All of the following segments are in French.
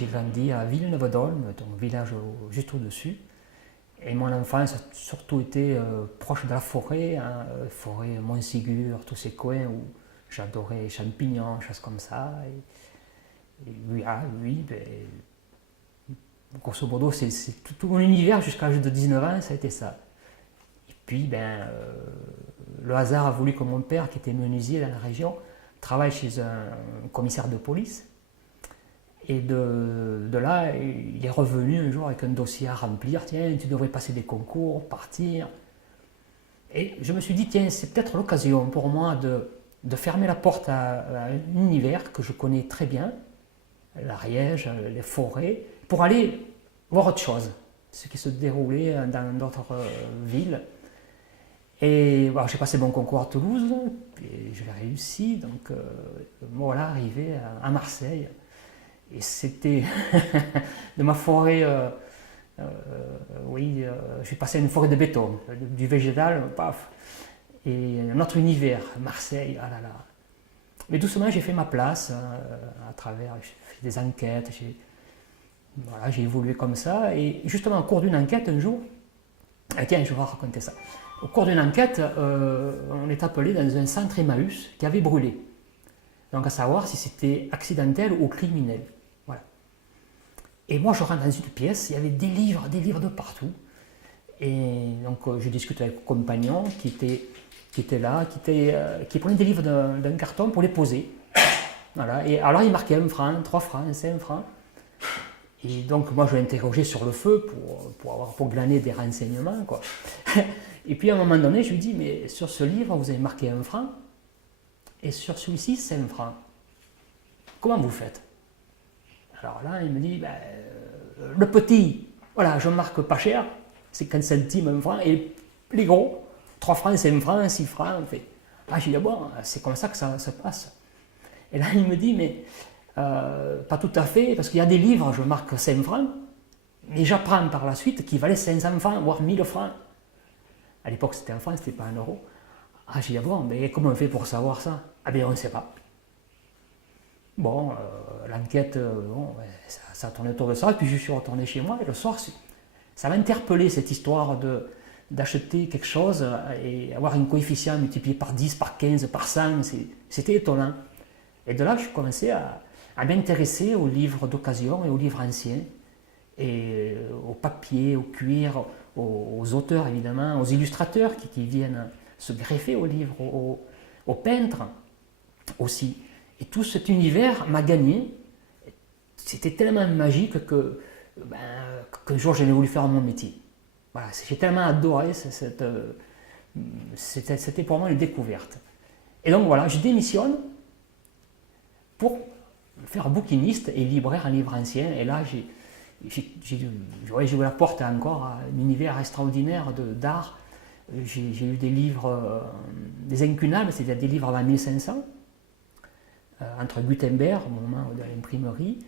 j'ai grandi à Villeneuve-d'Olme, donc village juste au-dessus. Et mon enfance a surtout été proche de la forêt, hein, forêt Montségur, tous ces coins où j'adorais les champignons, choses comme ça. Et oui, oui ben, grosso modo, c'est tout mon univers jusqu'à l'âge de 19 ans, ça a été ça. Et puis, le hasard a voulu que mon père, qui était menuisier dans la région, travaille chez un commissaire de police. Et de là, il est revenu un jour avec un dossier à remplir. Tiens, tu devrais passer des concours, partir. Et je me suis dit, tiens, c'est peut-être l'occasion pour moi de fermer la porte à un univers que je connais très bien, l'Ariège, les forêts, pour aller voir autre chose, ce qui se déroulait dans d'autres villes. Et voilà, j'ai passé mon concours à Toulouse, et je l'ai réussi, donc voilà, arrivé à Marseille. Et c'était de ma forêt, oui, je suis passé à une forêt de béton, du végétal, paf, et un autre univers, Marseille, ah là là. Mais doucement, j'ai fait ma place à travers, j'ai fait des enquêtes, voilà, j'ai évolué comme ça. Et justement, au cours d'une enquête, un jour, tiens, je vais raconter ça. Au cours d'une enquête, on est appelé dans un centre Emmaüs qui avait brûlé. Donc à savoir si c'était accidentel ou criminel. Voilà. Et moi, je rentre dans une pièce, il y avait des livres de partout. Et donc je discute avec mon compagnon qui était là, qui prenait des livres d'un carton pour les poser. Voilà. Et alors il marquait 1 franc, 3 francs, 5 francs. Et donc moi je l'ai interrogé sur le feu pour glaner des renseignements, quoi. Et puis à un moment donné, je lui dis, mais sur ce livre, vous avez marqué 1 franc, et sur celui-ci, 5 francs. Comment vous faites? Alors là, il me dit, le petit, voilà, je marque pas cher, c'est 50 centimes, 1 franc, et les gros, 3 francs, 5 francs, 6 francs, on fait. Ah, j'ai dit, bon, c'est comme ça que ça se passe. Et là, il me dit, mais pas tout à fait, parce qu'il y a des livres, je marque 5 francs, mais j'apprends par la suite qu'ils valaient 500 francs, voire 1000 francs. À l'époque, c'était en francs, c'était pas en euros. Ah, j'ai dit, bon, mais comment on fait pour savoir ça? Ah bien, on ne sait pas. Bon, l'enquête, bon, ça tournait autour de ça, et puis je suis retourné chez moi, et le soir, ça m'a interpellé cette histoire d'acheter quelque chose et avoir un coefficient multiplié par 10, par 15, par 100, c'était étonnant. Et de là, je commençais à m'intéresser aux livres d'occasion et aux livres anciens, et au papier, au cuir, aux auteurs évidemment, aux illustrateurs qui viennent se greffer aux livres, aux peintres aussi. Et tout cet univers m'a gagné. C'était tellement magique qu'un jour j'en ai voulu faire mon métier. Voilà, j'ai tellement adoré, c'était pour moi une découverte. Et donc voilà, je démissionne pour faire bouquiniste et libraire en livres anciens. Et là, j'ai ouvert la porte encore à un univers extraordinaire d'art. J'ai eu des livres, des incunables, c'est-à-dire des livres avant 1500, entre Gutenberg, au moment de l'imprimerie,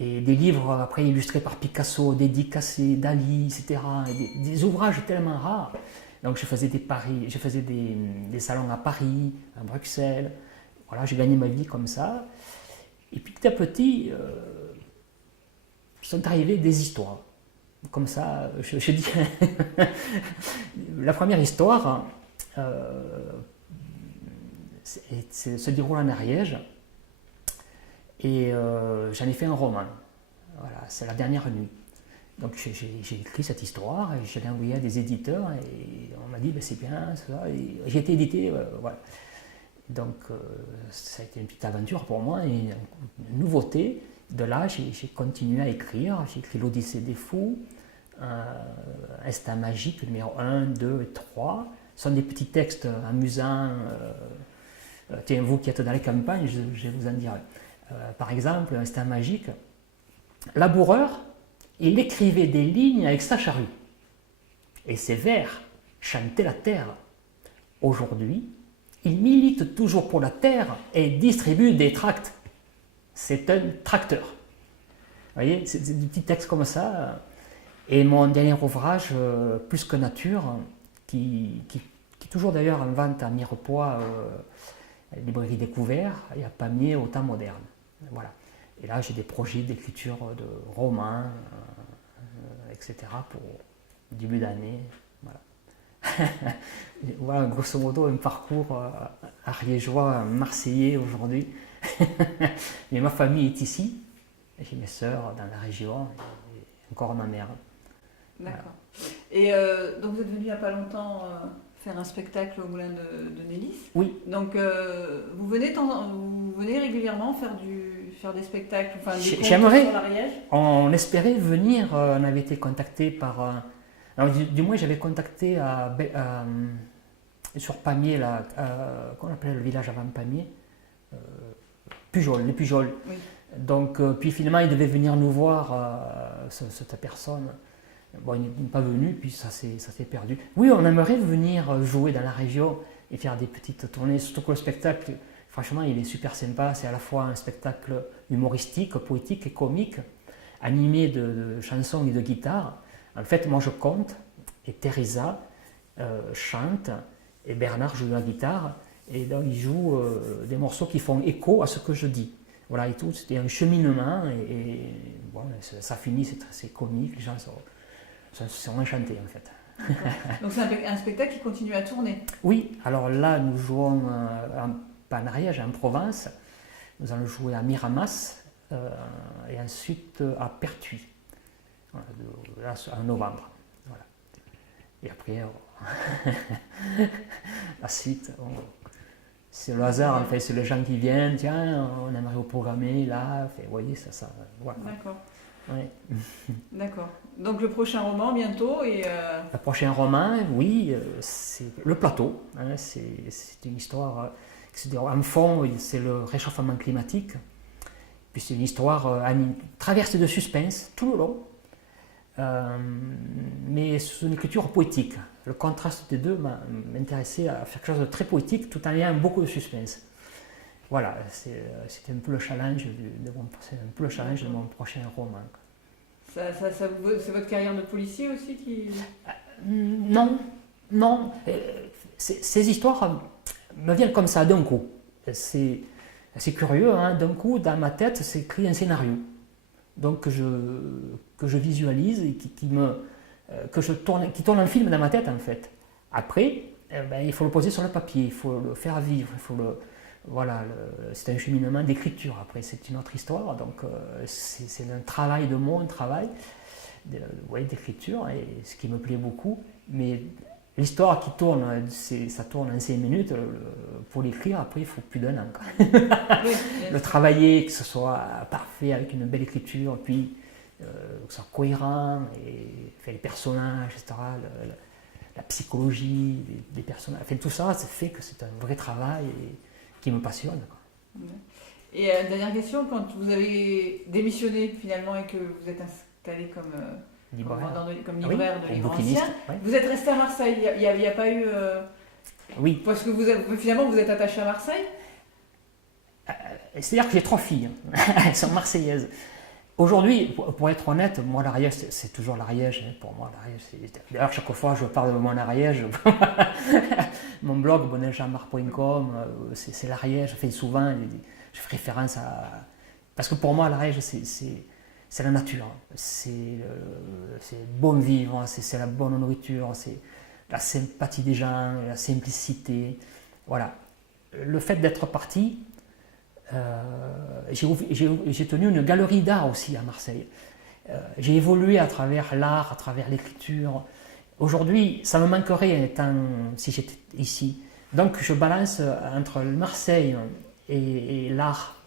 et des livres après illustrés par Picasso, dédicacés, Dali, etc. Des ouvrages tellement rares. Donc je faisais des salons à Paris, à Bruxelles. Voilà, j'ai gagné ma vie comme ça. Et puis petit à petit, sont arrivées des histoires. Comme ça, je dis. La première histoire se déroule en Ariège. Et j'en ai fait un roman. Voilà, c'est La Dernière Nuit. Donc j'ai écrit cette histoire et je l'ai envoyée à des éditeurs et on m'a dit c'est bien ça. J'ai été édité, voilà. Donc ça a été une petite aventure pour moi et une nouveauté. De là, j'ai continué à écrire. J'ai écrit L'Odyssée des Fous, Instinct Magique, numéro 1, 2 et 3. Ce sont des petits textes amusants. Tiens, vous qui êtes dans les campagnes, je vous en dirai. Par exemple, Instinct Magique, laboureur, il écrivait des lignes avec sa charrue. Et ses vers chantaient la terre. Aujourd'hui, il milite toujours pour la terre et distribue des tracts. C'est un tracteur. Vous voyez, c'est des petits textes comme ça. Et mon dernier ouvrage, Plus que nature, qui est toujours d'ailleurs en vente à Mirepoix, librairie Découvert, et à Pamiers au temps moderne. Voilà. Et là, j'ai des projets d'écriture de romans, etc. pour début d'année. Voilà. Voilà, grosso modo, un parcours ariégeois, marseillais aujourd'hui. Mais ma famille est ici. J'ai mes sœurs dans la région et encore ma mère. D'accord. Et donc vous êtes venu il n'y a pas longtemps faire un spectacle au Moulin de Nélis. Oui. Donc vous venez régulièrement faire des spectacles, enfin des contes J'aimerais. sur l'Ariège. On espérait venir, on avait été contacté par... alors, du moins, j'avais contacté sur Pamiers, là, qu'on appelait le village avant Pamiers, Pujol, les Pujols. Oui. Donc, puis finalement, il devait venir nous voir, cette personne. Bon, il n'est pas venu, puis ça s'est perdu. Oui, on aimerait venir jouer dans la région et faire des petites tournées, surtout que le spectacle, franchement, il est super sympa. C'est à la fois un spectacle humoristique, poétique et comique, animé de chansons et de guitare. En fait, moi, je compte, et Teresa chante, et Bernard joue la guitare, et donc ils jouent des morceaux qui font écho à ce que je dis. Voilà, et tout, c'était un cheminement, et bon, ça finit, c'est comique, les gens sont enchantés, en fait. Donc c'est un spectacle qui continue à tourner. Oui, alors là, nous jouons pas en Ariège, en Provence. Nous allons jouer à Miramas, et ensuite à Pertuis, voilà, là, en novembre. Voilà. Et après, la suite, c'est le hasard, en fait, c'est les gens qui viennent, tiens, on aimerait vous programmer là, vous voyez, ça, voilà. D'accord. Ouais. D'accord. Donc le prochain roman bientôt et... Le prochain roman, oui, c'est Le Plateau. Hein, c'est une histoire, en fond, c'est le réchauffement climatique. Puis c'est une histoire traversée de suspense tout le long, mais sous une écriture poétique. Le contraste des deux m'intéressait à faire quelque chose de très poétique tout en ayant beaucoup de suspense. Voilà, c'était un peu le challenge de mon prochain roman. C'est votre carrière de policier aussi qui... Non. Ces histoires me viennent comme ça d'un coup. C'est curieux, hein, d'un coup, dans ma tête, c'est écrit un scénario. Donc que je visualise et qui tourne un film dans ma tête, en fait. Après, il faut le poser sur le papier, il faut le faire vivre, voilà, c'est un cheminement d'écriture. Après, c'est une autre histoire. Donc, c'est un travail de mots, un travail d'écriture, et ce qui me plaît beaucoup. Mais l'histoire qui tourne, ça tourne en 5 minutes. Pour l'écrire, après, il faut plus d'un an. Oui, le travailler, que ce soit parfait, avec une belle écriture, puis que ce soit cohérent, et les personnages, etc. La psychologie des personnages. Enfin, tout ça, ça fait que c'est un vrai travail qui me passionne. Et dernière question, quand vous avez démissionné finalement et que vous êtes installé comme libraire de livres anciens, ouais. Vous êtes resté à Marseille, il n'y a pas eu... Oui. Parce que finalement vous êtes attaché à Marseille. C'est-à-dire que j'ai 3 filles, elles sont marseillaises. Aujourd'hui, pour être honnête, moi l'Ariège, c'est toujours l'Ariège. Pour moi, l'Ariège, d'ailleurs, chaque fois je parle de mon Ariège, mon blog boneljeanmarc.com, c'est l'Ariège. Je fais souvent, je fais référence à... Parce que pour moi, l'Ariège, c'est la nature. C'est bon vivre, c'est la bonne nourriture, c'est la sympathie des gens, la simplicité. Voilà. Le fait d'être parti... j'ai tenu une galerie d'art aussi à Marseille. J'ai évolué à travers l'art, à travers l'écriture. Aujourd'hui, ça me manquerait si j'étais ici. Donc je balance entre Marseille et l'art.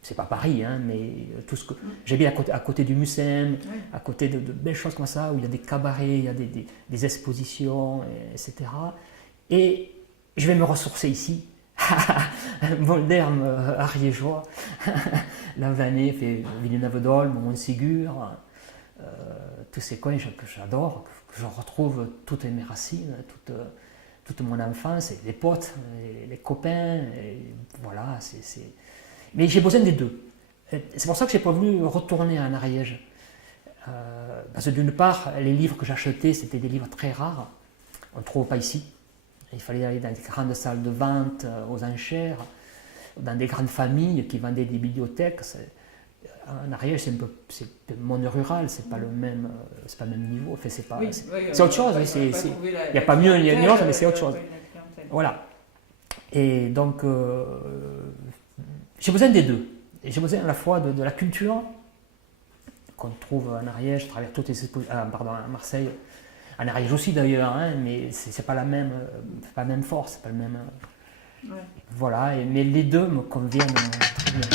C'est pas Paris, hein, mais tout ce que j'habite à côté du Mucem, à côté de belles choses comme ça, où il y a des cabarets, il y a des expositions, etc. Et je vais me ressourcer ici. Moldherm, ariégeois, la Vanée, Villeneuve-d'Olme, Montségur, tous ces coins que j'adore, que je retrouve toutes mes racines, toute mon enfance, et les potes, les copains, et voilà. Mais j'ai besoin des deux. C'est pour ça que j'ai pas voulu retourner en Ariège. Parce que d'une part, les livres que j'achetais, c'était des livres très rares, on ne trouve pas ici. Il fallait aller dans des grandes salles de vente aux enchères, dans des grandes familles qui vendaient des bibliothèques. En Ariège, c'est le monde rural, c'est pas le même, c'est pas le même niveau. Enfin, c'est pas, oui, c'est autre chose. Il n'y a pas mieux ni autre, mais c'est autre chose. Voilà. Et donc, j'ai besoin des deux. Et j'ai besoin à la fois de la culture qu'on trouve en Ariège, à travers toutes les pardon, à Marseille, en Ariège aussi d'ailleurs, hein, mais c'est pas la même force, c'est pas le même. Ouais. Voilà. Mais les deux me conviennent très bien.